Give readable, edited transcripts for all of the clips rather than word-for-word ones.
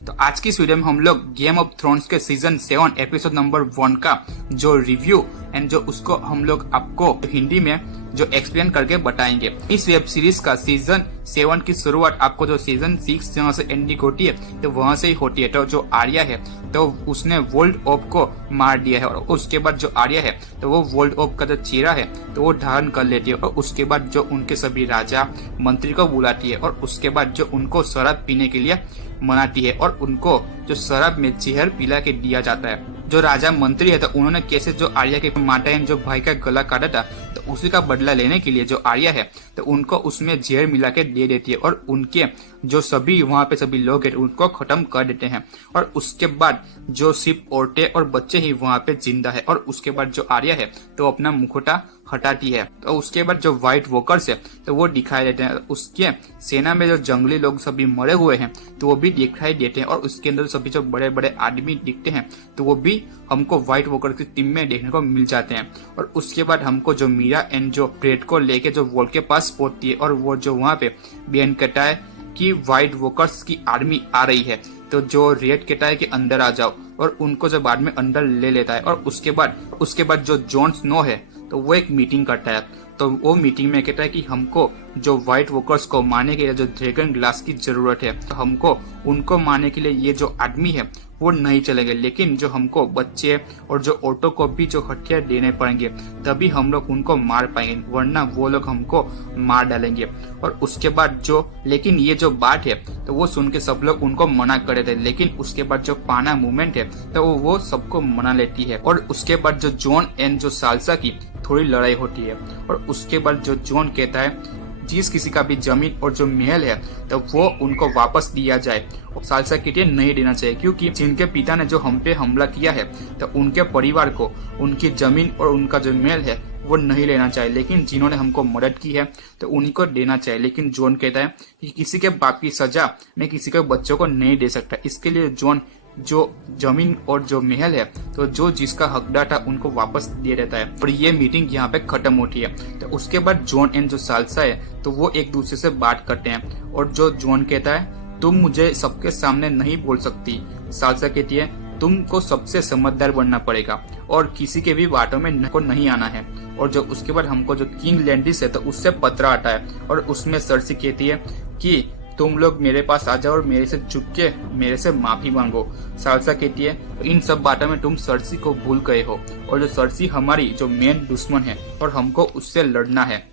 तो आज की इस वीडियो में हम लोग गेम ऑफ थ्रोन्स के सीजन 7 एपिसोड नंबर 1 का जो रिव्यू एंड जो उसको हम लोग आपको हिंदी में जो एक्सप्लेन करके बताएंगे। इस वेब सीरीज का सीजन 7 की शुरुआत आपको जो सीजन 6 जहाँ से एंडिंग होती है तो वहां से ही होती है। तो जो आर्या है तो उसने वोल्ड ऑफ को मार दिया है और उसके बाद जो आर्या है तो वो वोल्ड ऑफ का जो चेहरा है तो वो धारण कर लेती है और उसके बाद जो उनके सभी राजा मंत्री को बुलाती है और उसके बाद जो उनको शराब पीने के लिए मनाती है और उनको जो शराब में जहर पिला के दिया जाता है। जो राजा मंत्री है तो उन्होंने कैसे जो आर्या के माता एंड जो भाई का गला काटा था तो उसी का बदला लेने के लिए जो आर्या है तो उनको उसमें जहर मिला के दे देती है और उनके जो सभी वहाँ पे सभी लोग हैं उनको खत्म कर देते हैं और उसके बाद जो सिर्फ औरतें और बच्चे ही वहाँ पे जिंदा है और उसके बाद जो आर्या है तो अपना मुखौटा हटाती है। तो उसके बाद जो व्हाइट वॉकर्स है तो वो दिखाई देते हैं। उसके सेना में जो जंगली लोग सभी मरे हुए हैं तो वो भी दिखाई देते हैं और उसके अंदर सभी जो बड़े बड़े आदमी दिखते हैं तो वो भी हमको व्हाइट वॉकर की टीम में देखने को मिल जाते हैं। और उसके बाद हमको जो मीरा एंड जो ब्रेड को लेके जो वॉल के पास पहुंचती है और वो जो वहाँ पे बयान कहता है कि व्हाइट वॉकर्स की आर्मी आ रही है तो जो रेड कहता है कि अंदर आ जाओ और उनको जो बाद में अंदर ले लेता है। और उसके बाद जो जॉन स्नो है तो वो एक मीटिंग करता है। तो वो मीटिंग में कहता है कि हमको जो व्हाइट वॉकर्स को मारने के लिए जो ड्रैगन ग्लास की जरूरत है तो हमको उनको मारने के लिए ये जो आदमी है वो नहीं चलेंगे, लेकिन जो हमको बच्चे और जो औरतों को भी जो हथियार देने पड़ेंगे तभी हम लोग उनको मार पाएंगे, वरना वो लोग हमको मार डालेंगे। और उसके बाद जो लेकिन ये जो बात है तो वो सुन के सब लोग उनको मना कर देते, लेकिन उसके बाद जो पाना मूवमेंट है तो वो सबको मना लेती है। और उसके बाद जो जॉन एंड जो साल्सा की थोड़ी लड़ाई होती है और उसके बाद जो जॉन कहता है जिस किसी का भी जमीन और जो महल है तो वो उनको वापस दिया जाए। और साल्सा कहती है नहीं देना चाहिए क्योंकि जिनके पिता ने जो हम पे हमला किया है तो उनके परिवार को उनकी जमीन और उनका जो महल है वो नहीं लेना चाहिए, लेकिन जिन्होंने हमको मदद की है तो उन्हीं को देना चाहिए। लेकिन जॉन कहता है कि किसी के बाप की सजा मैं किसी के बच्चों को नहीं दे सकता, इसके लिए जॉन जो जमीन और जो महल है तो जो जिसका हकदार था उनको वापस दे देता है। और ये मीटिंग यहाँ पे खत्म होती है। तो उसके बाद जॉन एंड जो साल्सा है तो वो एक दूसरे से बात करते हैं और जो जॉन कहता है तुम मुझे सबके सामने नहीं बोल सकती। साल्सा कहती है तुमको सबसे समझदार बनना पड़ेगा और किसी के भी बातों में को नहीं आना है। और जो उसके बाद हमको जो किंग लैंडिस है तो उससे पत्र आता है और उसमें सरसी कहती है कि तुम लोग मेरे पास आ जाओ और मेरे से झुक के मेरे से माफी मांगो। साल्सा कहती है इन सब बातों में तुम सरसी को भूल गए हो और जो सरसी हमारी जो मेन दुश्मन है और हमको उससे लड़ना है।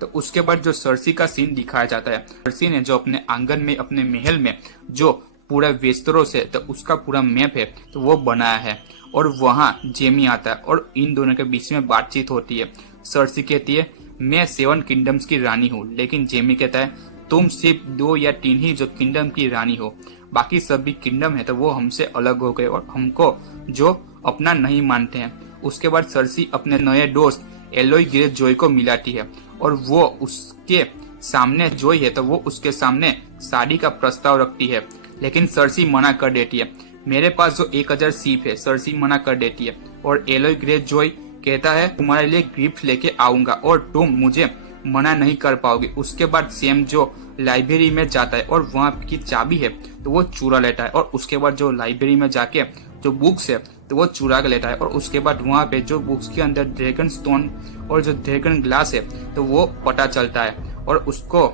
तो उसके बाद जो सरसी का सीन दिखाया जाता है, सरसी ने जो अपने आंगन में अपने महल में जो पूरा वेस्टरोस है तो उसका पूरा मैप है तो वो बनाया है और वहाँ जेमी आता है और इन दोनों के बीच में बातचीत होती है। सरसी कहती है मैं 7 किंगडम्स की रानी हूँ, लेकिन जेमी कहता है तुम सिर्फ 2 या 3 ही जो किंगडम की रानी हो, बाकी सभी किंगडम है तो वो हमसे अलग हो गए और हमको जो अपना नहीं मानते हैं। उसके बाद सरसी अपने नए दोस्त एलोय ग्रे जॉय को मिलाती है और वो उसके सामने जॉय है तो वो उसके सामने शादी का प्रस्ताव रखती है, लेकिन सरसी मना कर देती है। मेरे पास जो 1000 सीप है, सरसी मना कर देती है और एलोय ग्रे जॉय कहता है तुम्हारे लिए गिफ्ट लेके आऊंगा और तुम मुझे मना नहीं कर पाओगे। उसके बाद सेम जो लाइब्रेरी में जाता है और वहाँ की चाबी है तो वो चुरा लेता है और उसके बाद जो लाइब्रेरी में जाके जो बुक्स है तो वो चुरा के लेता है और उसके बाद वहाँ पे जो बुक्स के अंदर ड्रैगन स्टोन और जो ड्रैगन ग्लास है तो वो पता चलता है। और उसको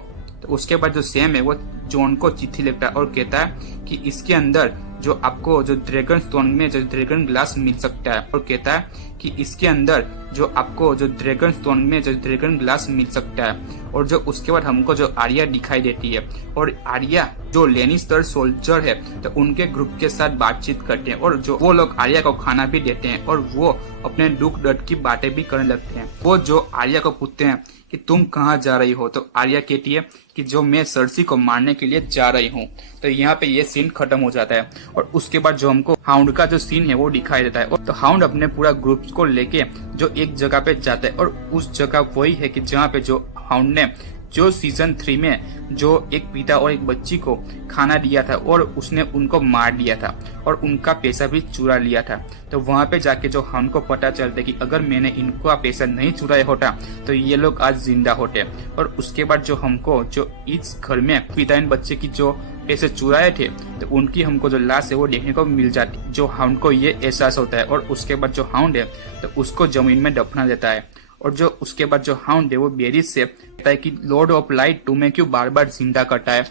तो उसके बाद जो सेम है वो जॉन को चिट्ठी लिखता है और कहता है कि इसके अंदर जो आपको जो ड्रैगन स्टोन में जो ड्रैगन ग्लास मिल सकता है और कहता है कि इसके अंदर जो आपको जो ड्रैगन स्टोन में जो ड्रैगन ग्लास मिल सकता है। और जो उसके बाद हमको जो आर्या दिखाई देती है और आर्या जो लेनिस्टर सोल्जर है तो उनके ग्रुप के साथ बातचीत करते हैं और जो वो लोग आर्या को खाना भी देते हैं और वो अपने दुख दर्द की बातें भी करने लगते हैं। वो जो आर्या को पूछते हैं कि तुम कहाँ जा रही हो तो आर्या कहती है कि जो मैं सरसी को मारने के लिए जा रही हूँ। तो यहाँ पे ये सीन खत्म हो जाता है और उसके बाद जो हमको हाउंड का जो सीन है वो दिखाई देता है। तो हाउंड अपने पूरा ग्रुप को लेके जो एक जगह पे जाता है और उस जगह वही है कि जहाँ पे जो हाउंड ने जो सीजन 3 में जो एक पिता और एक बच्ची को खाना दिया था और उसने उनको मार दिया था और उनका पैसा भी चुरा लिया था। तो वहां पे जाके जो हमको पता चलता है कि अगर मैंने इनका पैसा नहीं चुराया होता तो ये लोग आज जिंदा होते। और उसके बाद जो हमको जो इस घर में पिता एंड बच्चे की जो पैसे चुराए थे तो उनकी हमको जो लाश है वो देखने को मिल जाती। जो हाउंड को ये एहसास होता है और उसके बाद जो हाउंड है तो उसको जमीन में दफना देता है। और जो उसके बाद जो हाउंड है वो बेरिस से कहता है कि लॉर्ड ऑफ लाइट तुम्हें क्यों बार बार जिंदा करता है।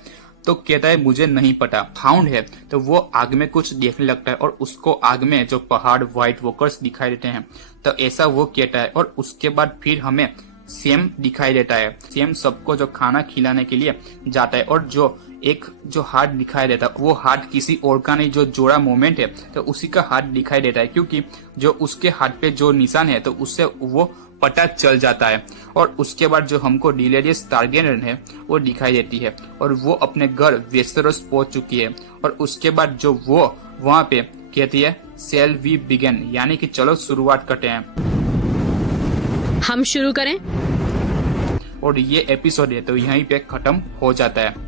तो कहता है मुझे नहीं पता। हाउंड है तो वो आग में कुछ देखने लगता है और उसको आग में जो पहाड़ व्हाइट वॉकर्स दिखाई देते हैं। तो ऐसा वो कहता है और उसके बाद फिर हमें सैम दिखाई देता है। सैम सबको जो खाना खिलाने के लिए जाता है और जो हाथ दिखाई देता है वो हाथ किसी और का नहीं, जो जोड़ा मोमेंट है तो उसी का हाथ दिखाई देता है, क्योंकि जो उसके हाथ पे जो निशान है तो उससे वो पता चल जाता है। और उसके बाद जो हमको डेनेरियस टारगेरियन है वो दिखाई देती है और वो अपने घर वेस्टेरोस पहुंच चुकी है। और उसके बाद जो वो वहां पे कहती है शेल वी बिगिन, यानी कि चलो शुरुआत करते हैं। हम शुरू करें। और ये एपिसोड है तो यहीं पे खत्म हो जाता है।